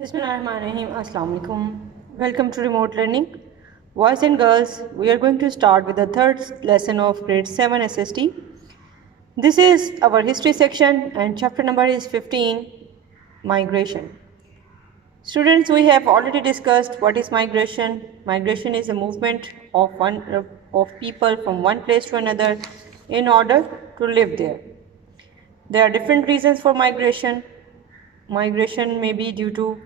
Bismillahirrahmanirrahim. Assalamu alaikum. Welcome to remote learning. Boys and girls, we are going to start with the third lesson of grade 7 SST. This is our history section and chapter number is 15, migration. Students, we have already discussed what is migration. Migration is a movement of people from one place to another in order to live there. There are different reasons for migration. Migration may be due to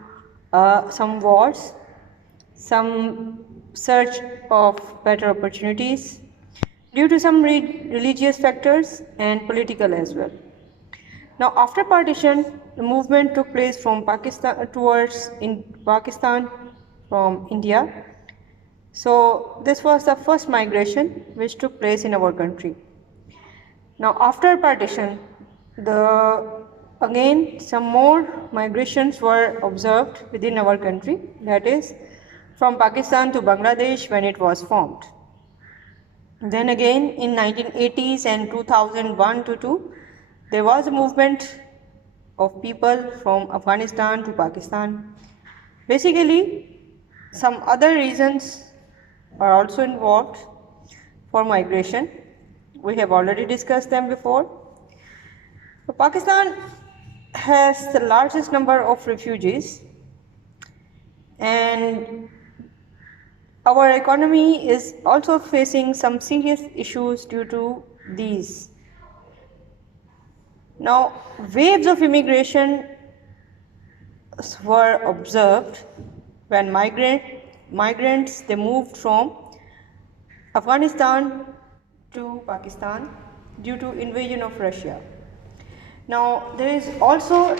some wars, some search of better opportunities, due to some religious factors and political as well. Now, after partition, the movement took place from Pakistan from India. So this was the first migration which took place in our country. Now, after partition, again some more migrations were observed within our country, that is from Pakistan to Bangladesh when it was formed. Then again in 1980s and 2001 to 2, there was a movement of people from Afghanistan to Pakistan. Basically, some other reasons are also involved for migration. We have already discussed them before. So Pakistan has the largest number of refugees, and our economy is also facing some serious issues due to these. Now, waves of immigration were observed when migrants they moved from Afghanistan to Pakistan due to invasion of Russia. Now, there is also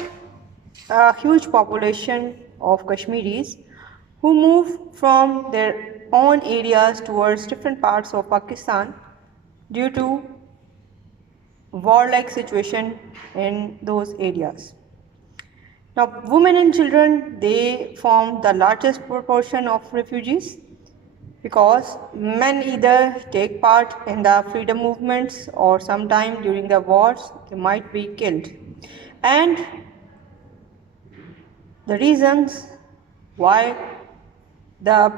a huge population of Kashmiris who move from their own areas towards different parts of Pakistan due to war-like situation in those areas. Now, women and children, they form the largest proportion of refugees because men either take part in the freedom movements or sometime during the wars they might be killed. And the reasons why the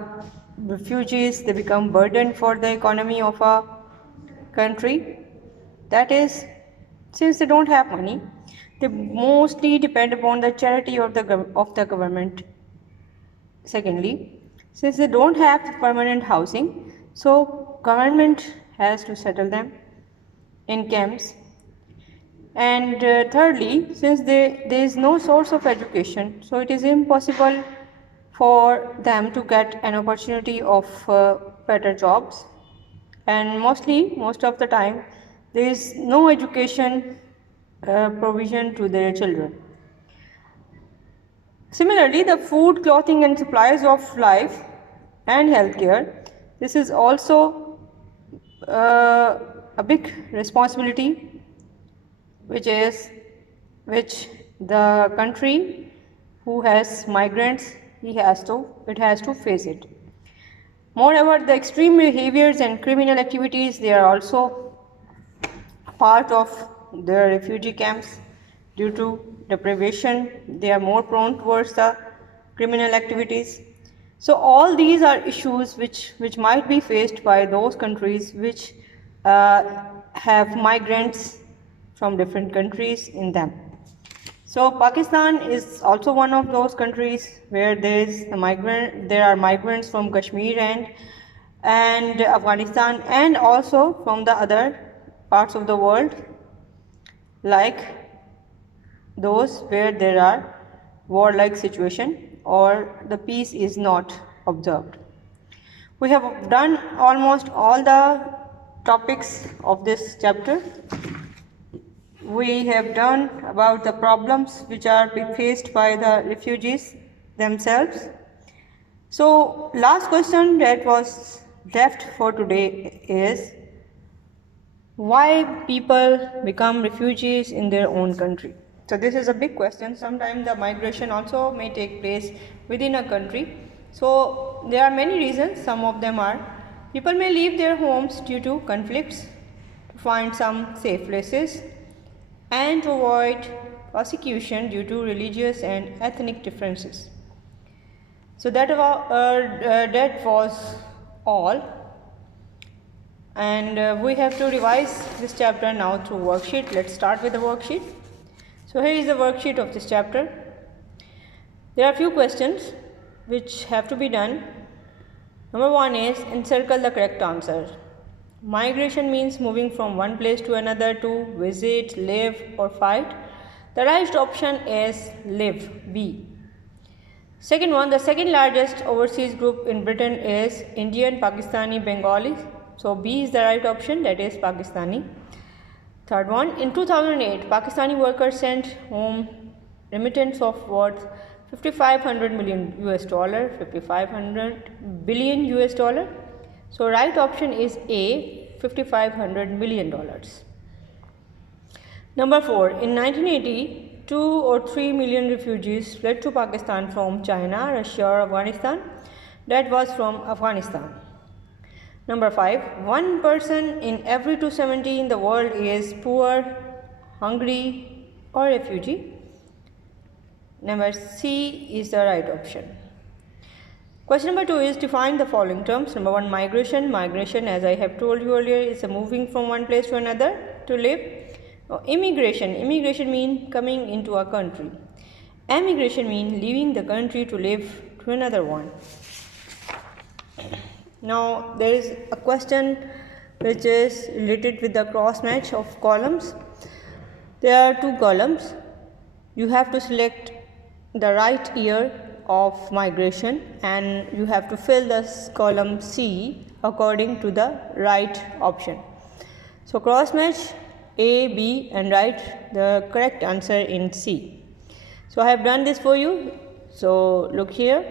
refugees they become burden for the economy of a country, that is, since they don't have money, they mostly depend upon the charity of the government. Secondly, since they don't have permanent housing, so government has to settle them in camps. And thirdly, since there is no source of education, so it is impossible for them to get an opportunity of better jobs. And most of the time, there is no education provision to their children. Similarly, the food, clothing and supplies of life and healthcare, this is also a big responsibility which the country who has migrants it has to face it. Moreover, the extreme behaviors and criminal activities, they are also part of the refugee camps. Due to deprivation, they are more prone towards the criminal activities. So all these are issues which might be faced by those countries which have migrants from different countries in them. So Pakistan is also one of those countries where there are migrants from Kashmir and Afghanistan, and also from the other parts of the world, like those where there are war-like situation or the peace is not observed. We have done almost all the topics of this chapter. We have done about the problems which are being faced by the refugees themselves. So last question that was left for today is why people become refugees in their own country. So this is a big question. Sometimes the migration also may take place within a country. So there are many reasons. Some of them are people may leave their homes due to conflicts, to find some safe places, and to avoid persecution due to religious and ethnic differences. So that was all, and we have to revise this chapter now through worksheet. Let's start with the worksheet. So here is the worksheet of this chapter. There are few questions which have to be done. Number 1 is encircle the correct answer. Migration means moving from one place to another to visit, live or fight. The right option is live, B. Second one, the second largest overseas group in Britain is Indian, Pakistani, Bengali. So B is the right option, that is Pakistani. Third one, in 2008, Pakistani workers sent home remittance of worth 5,500 million US dollar, 5,500 billion US dollar. So right option is A, 5,500 million dollars. Number 4, in 1980, 2 or 3 million refugees fled to Pakistan from China, Russia or Afghanistan. That was from Afghanistan. Number 5, 1 person in every 270 in the world is poor, hungry or refugee. Number C is the right option. Question number 2 is define the following terms. Number 1, migration. Migration, as I have told you earlier, is a moving from one place to another to live. Immigration. Immigration means coming into a country. Emigration means leaving the country to live to another one. Now there is a question which is related with the cross match of columns. There are 2 columns. You have to select the right year of migration and you have to fill this column C according to the right option. So cross match A, B and write the correct answer in C. So I have done this for you. So look here.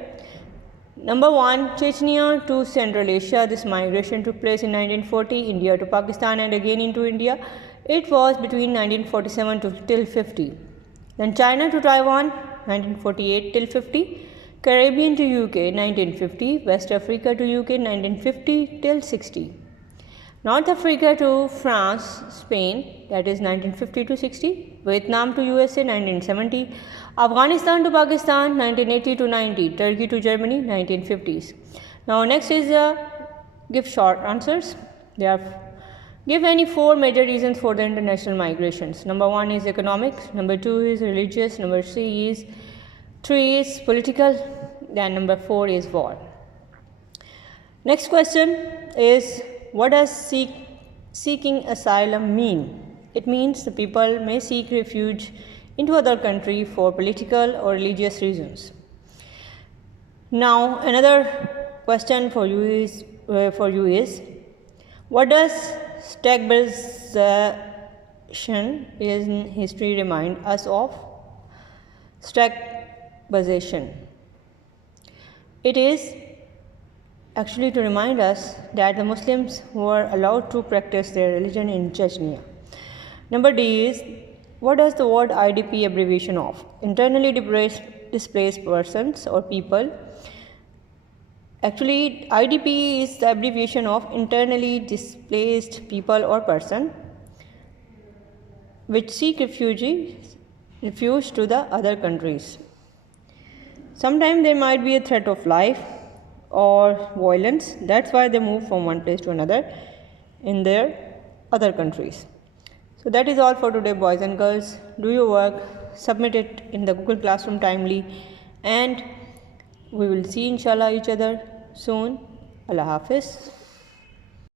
Number 1, Chechnya to Central Asia. This migration took place in 1940, India to Pakistan and again into India. It was between 1947 till 50. Then China to Taiwan, 1948 till 50. Caribbean to UK, 1950. West Africa to UK, 1950 till 60. North Africa to France, Spain, that is 1950 to 60. Vietnam to USA, 1970. Afghanistan to Pakistan, 1980 to 90. Turkey to Germany, 1950s. Now next is give short answers. Give any 4 major reasons for the international migrations. Number 1 is economics. Number 2 is religious. Number 3 is political. Then number 4 is war. Next question is, what does seeking asylum mean? It means the people may seek refuge into other country for political or religious reasons. Now another question for you is what does stagflation in history remind us of? Stagflation. It is actually to remind us that the Muslims were allowed to practice their religion in Chechnya. Number D is, what does the word IDP abbreviation of? Internally displaced persons or people. Actually, IDP is the abbreviation of internally displaced people or person which seek refuge to the other countries. Sometimes there might be a threat of life or violence. That's why they move from one place to another in their other countries. So that is all for today, boys and girls. Do your work, submit it in the Google Classroom timely, and we will see inshallah each other soon. Allah Hafiz.